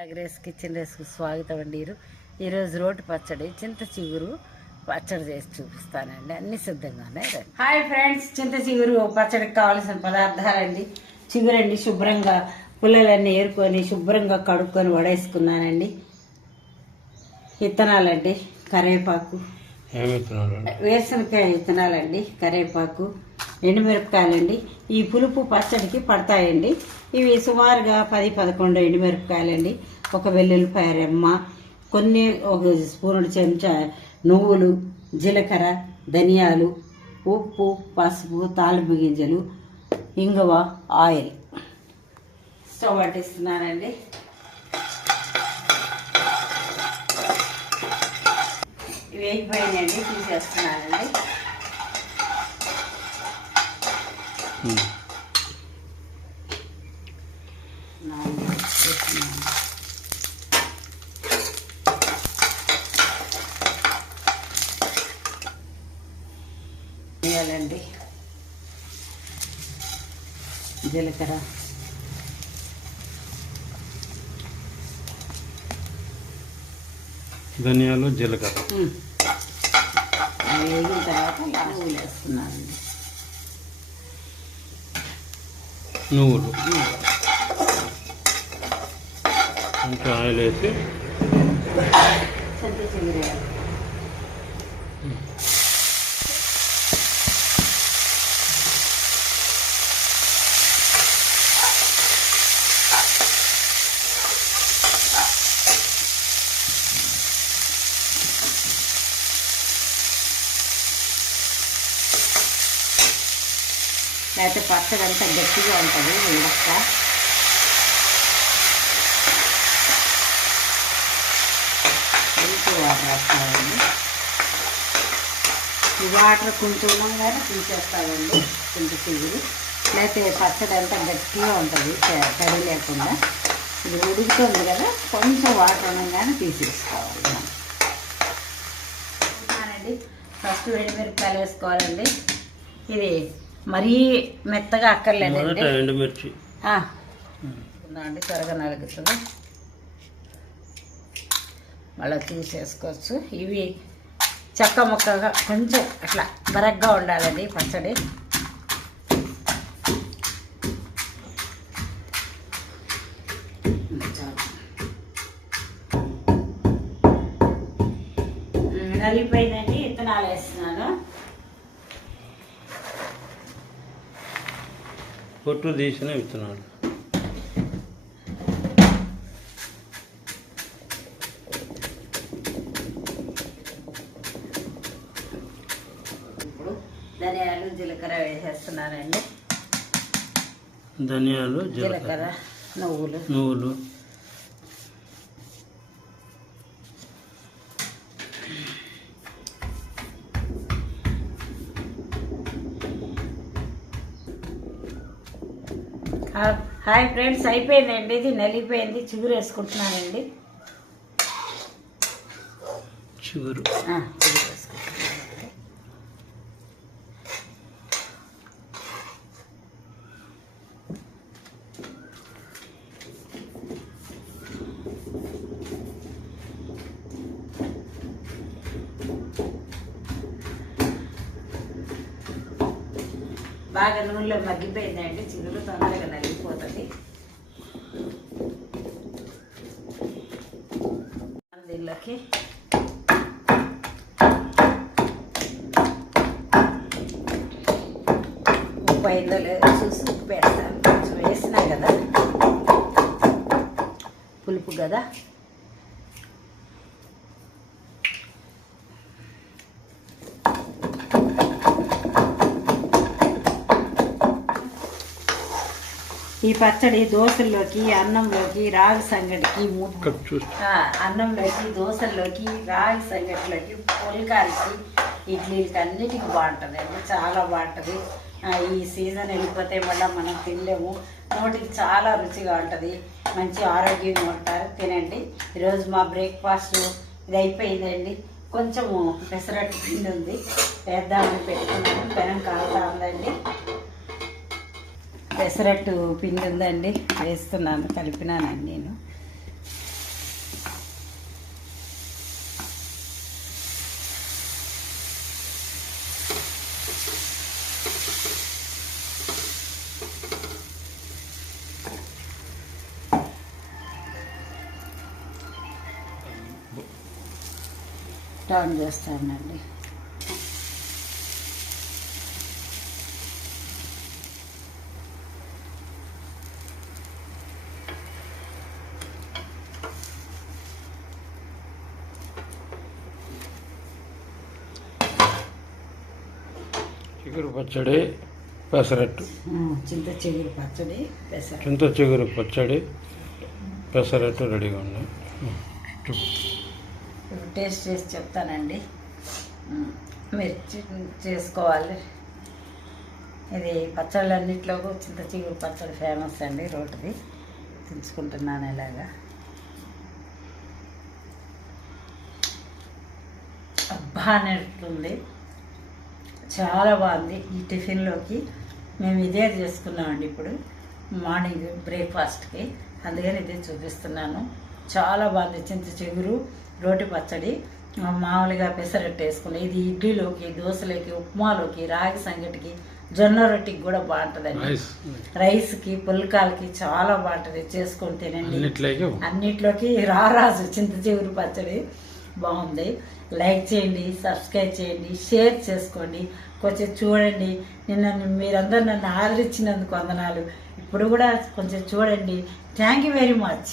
అగ్రేస్ kitchen రేస్కు స్వాగతం అండి ఈరు- ఈరోజు రోటి పచ్చడి చింత చిగురు పచ్చడి చేసి చూపిస్తానండి. అన్ని సిద్ధంగానే. హాయ్ ఫ్రెండ్స్ చింత చిగురు పచ్చడికి కావాల్సిన పదార్థాలండి. చిగురండి శుభ్రంగా పుల్లలన్నీ ఏరుకొని శుభ్రంగా కడుక్కొని వడేసుకున్నానండి. విత్తనాలండి కరివేపాకు. వేరుశనకాయ విత్తనాలండి కరివేపాకు. ఎండుమిరపకాయలండి. ఈ పులుపు పచ్చడికి పడతాయండి. ఇవి సుమారుగా పది పదకొండు ఎండుమిరపకాయలండి. ఒక వెల్లుల్లిపాయ రెమ్మ కొన్ని ఒక స్పూనుడు చెంచా నువ్వులు జీలకర్ర ధనియాలు ఉప్పు పసుపు తాలింపు గింజలు ఇంగువ ఆయిల్. స్టవ్ పట్టిస్తున్నానండి. వేగిపోయినాయండి తీసేస్తున్నానండి నాలుగు వేస్తున్నాను. వేయాలండి. జీలకర్ర. ధనియాలు జీలకర్ర. వేగిన తర్వాత నువ్వులు వేస్తున్నానండి. నువ్వులు ఇంకా ఆయిల్ వేసి. లేకపోతే పచ్చడి గట్టిగా ఉంటుంది ఉడక్క వాటర్ వేస్తామండి ఈ వాటర్ కొంచెం ఉండగానే తీసేస్తామండి కొంచెం చిగురు లేకపోతే పచ్చడి అంతా గట్టిగా ఉంటుంది తడి లేకుండా. ఇది ఉడుకుతుంది కదా కొంచెం వాటర్ ఉండగానే తీసేసుకోవాలి ఫస్ట్ ఉన్నానండి ఫస్ట్ ఎండుమిరపకాయలు వేసుకోవాలండి. ఇది మరీ మెత్తగా అక్కర్లేదండి. ఎండుమిర్చి. అండి త్వరగా నలుగుతుంది మళ్ళీ తీసేసుకోవచ్చు. ఇవి చెక్క ముక్కగా కొంచెం అట్లా బరగ్గా ఉండాలండి పచ్చడి. చాలు. ఉమ్, నలిగిపోయిందండి విత్తనాలు వేస్తున్నాను పొట్టు తీసిన విత్తనాలు. ధనియాలు జీలకర్ర వేసేస్తున్నానండి ధనియాలు జీలకర్ర నువ్వులు. నువ్వులు. హాయ్ ఫ్రెండ్స్ అయిపోయిందండి. ఇది నలిగిపోయింది. చిగురు వేసుకుంటున్నానండి. చిగురు. బాగా నూనెలో మగ్గిపోయిందండి చిగురు తొందరగా నలిగిపోతుంది. దీనిలోకి ఉప్పు అయిందో లేదో చూసి ఉప్పు పెడతాను కొంచెం వేసినా కదా పులుపు కదా? ఈ పచ్చడి దోశల్లోకి అన్నంలోకి రాగి సంగటికి అన్నంలోకి దోశల్లోకి రాగి సంగట్లోకి పుల్కాలకి ఇడ్లీలకి అన్నిటికీ బాగుంటుంది. అండి చాలా బాగుంటుంది. ఈ సీజన్ వెళ్ళిపోతే మళ్ళీ మనం తినలేము. నోటికి చాలా రుచిగా ఉంటుంది. మంచి ఆరోగ్యంగా ఉంటారు. తినండి. ఈరోజు మా బ్రేక్ఫాస్ట్ ఇది అయిపోయిందండి. కొంచెము పెసరట్టు పిండి ఉంది. వేద్దామని పెట్టుకున్నాను. పెనం కాలుతా ఉందండి. పెసరట్టు పిండి ఉందండి వేస్తున్నాను కలిపినానండి నేను. టర్న్ చేస్తానండి. చిగురు పచ్చడి పెసరట్టు. చింత చిగురు పచ్చడి పెసర చింత చిగురు పచ్చడి పెసరట్టు రెడీగా ఉన్నాయి. టేస్ట్ చేసి చెప్తానండి. ఉమ్, మీరు చే- చేసుకోవాలి. ఇది పచ్చళ్ళన్నింటిలో చింత చిగురు పచ్చడి ఫేమస్ అండి రోటిది తెంచుకుంటున్నాను ఇలాగా. అబ్బా అనేట్టుంది. చాలా బాగుంది ఈ టిఫిన్లోకి. మేము ఇదే చేసుకున్నామండి ఇప్పుడు మార్నింగ్ బ్రేక్ఫాస్ట్కి. అందుకని ఇదే చూపిస్తున్నాను. చాలా బాగుంది చింత చిగురు రోటి పచ్చడి మామూలుగా పెసరట్టు వేసుకుని ఇది ఇడ్లీలోకి దోశలోకి ఉప్మాలోకి రాగి సంగటికి జొన్న రొట్టికి కూడా బాగుంటుందండి. రైస్ రైస్కి పుల్కాలకి చాలా బాగుంటుంది చేసుకొని తినండి. అన్నిట్లోకి అన్నిట్లోకి రారాజు చింత చిగురు పచ్చడి బాగుంది. లైక్ చేయండి సబ్స్క్రైబ్ చేయండి షేర్ చేసుకోండి. కొంచెం చూడండి. నిన్న మీరందరూ నన్ను ఆదరించినందుకు వందనాలు. ఇప్పుడు కూడా కొంచెం చూడండి. Thank you very much